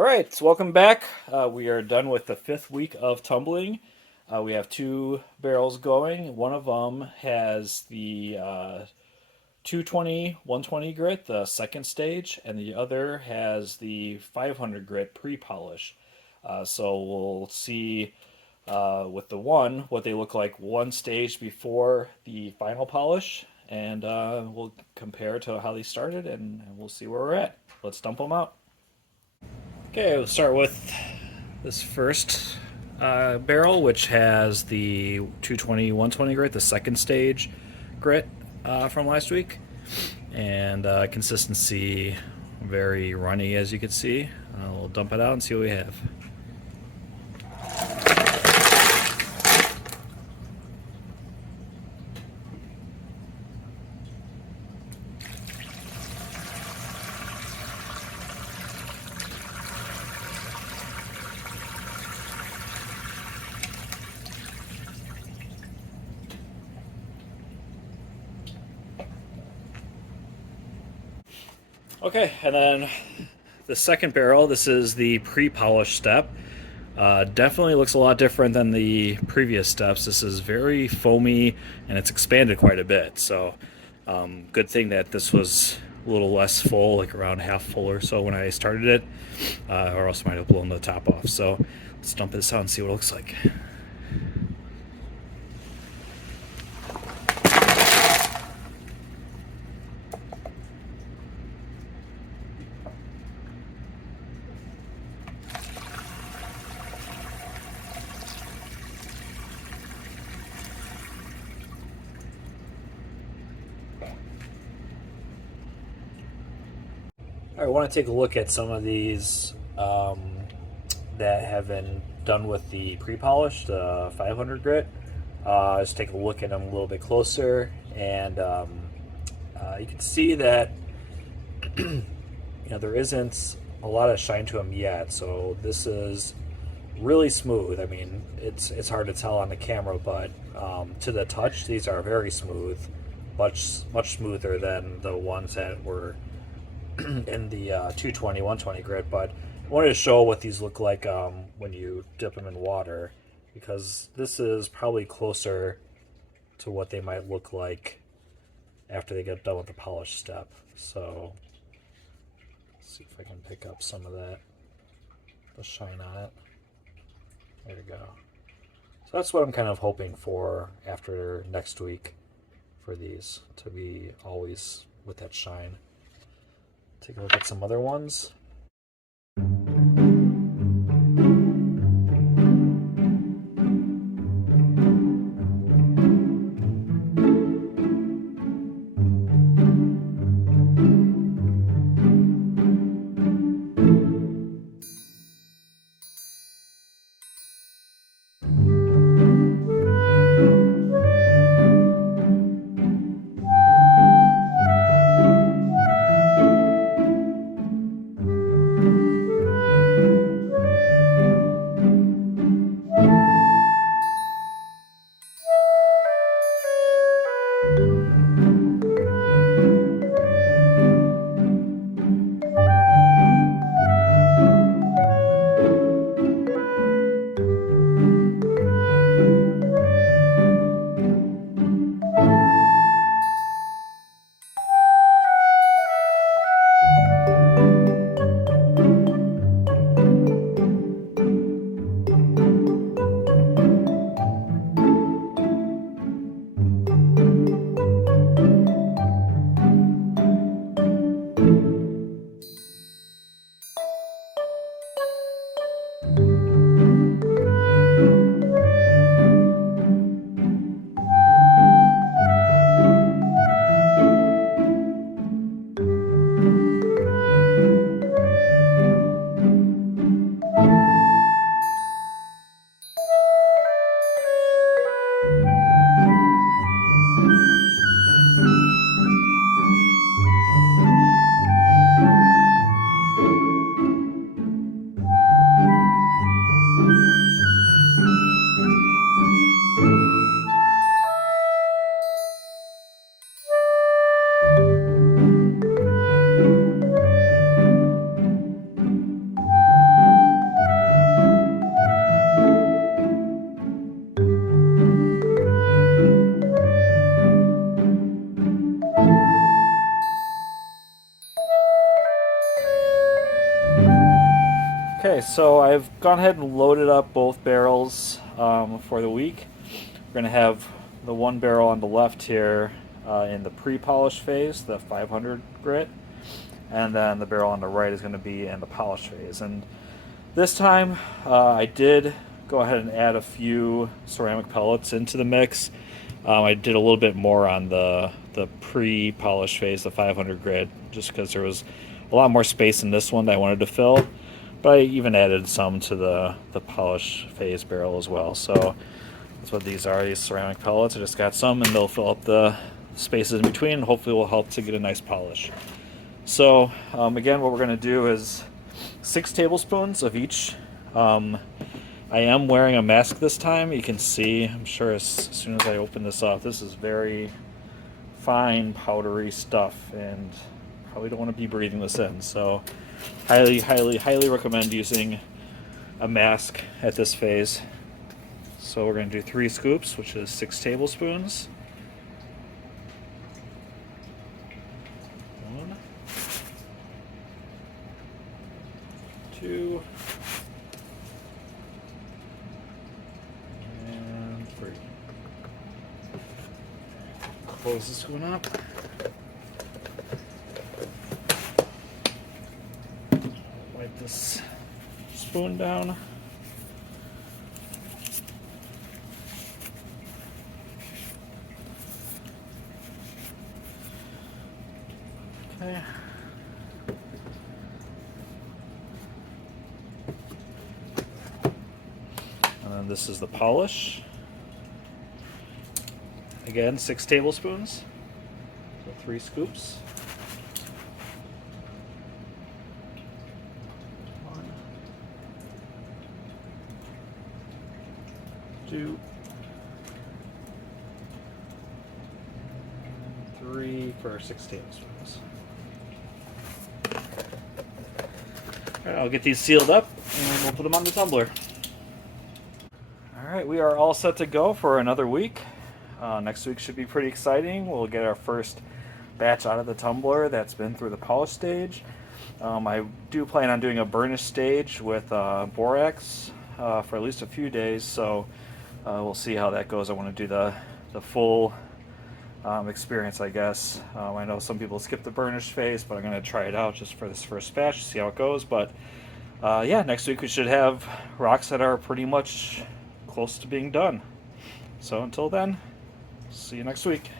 All right, so welcome back. We are done with the fifth week of tumbling. We have two barrels going. One of them has the 220, 120 grit, the second stage, and the other has the 500 grit pre-polish. So we'll see with the one what they look like one stage before the final polish, and we'll compare to how they started, and we'll see where we're at. Let's dump them out. Okay, we'll start with this first barrel, which has the 220, 120 grit, the second stage grit from last week. And consistency very runny, as you can see. We'll dump it out and see what we have. Okay, and then the second barrel, this is the pre-polish step. Definitely looks a lot different than the previous steps. This is very foamy and it's expanded quite a bit. So good thing that this was a little less full, like around half full or so when I started it, or else I might have blown the top off. So let's dump this out and see what it looks like. I want to take a look at some of these that have been done with the pre-polished 500 grit. Just take a look at them a little bit closer, and you can see that there isn't a lot of shine to them yet. So this is really smooth. I mean, it's hard to tell on the camera, but to the touch, these are very smooth, much smoother than the ones that were in the 220, 120 grit. But I wanted to show what these look like when you dip them in water, because this is probably closer to what they might look like after they get done with the polish step. So let's see if I can pick up some of that, the shine on it. There we go. So that's what I'm kind of hoping for after next week, for these to be always with that shine. Take a look at some other ones. Okay, so I've gone ahead and loaded up both barrels for the week. We're going to have the one barrel on the left here in the pre-polish phase, the 500 grit, and then the barrel on the right is going to be in the polish phase. And this time I did go ahead and add a few ceramic pellets into the mix. I did a little bit more on the pre-polish phase, the 500 grit, just because there was a lot more space in this one that I wanted to fill. But I even added some to the polish phase barrel as well. So that's what these are, these ceramic pellets. I just got some, and they'll fill up the spaces in between, and hopefully will help to get a nice polish. So again, what we're going to do is 6 tablespoons of each. I am wearing a mask this time. You can see, I'm sure as soon as I open this up, this is very fine powdery stuff, and probably don't want to be breathing this in. So highly recommend using a mask at this phase. So we're going to do 3 scoops, which is 6 tablespoons. 1, 2, and 3. Close this one up. Wipe this spoon down. Okay. And then this is the polish. Again, 6 tablespoons. So 3 scoops. 1, 2, 3 for 6 tablespoons. All right, I'll get these sealed up and we'll put them on the tumbler. All right, we are all set to go for another week. Next week should be pretty exciting. We'll get our first batch out of the tumbler that's been through the polish stage. I do plan on doing a burnish stage with borax for at least a few days, so we'll see how that goes. I want to do the full experience, I guess. I know some people skip the burnish phase, but I'm going to try it out just for this first batch, see how it goes. But yeah, next week we should have rocks that are pretty much close to being done. So until then, see you next week.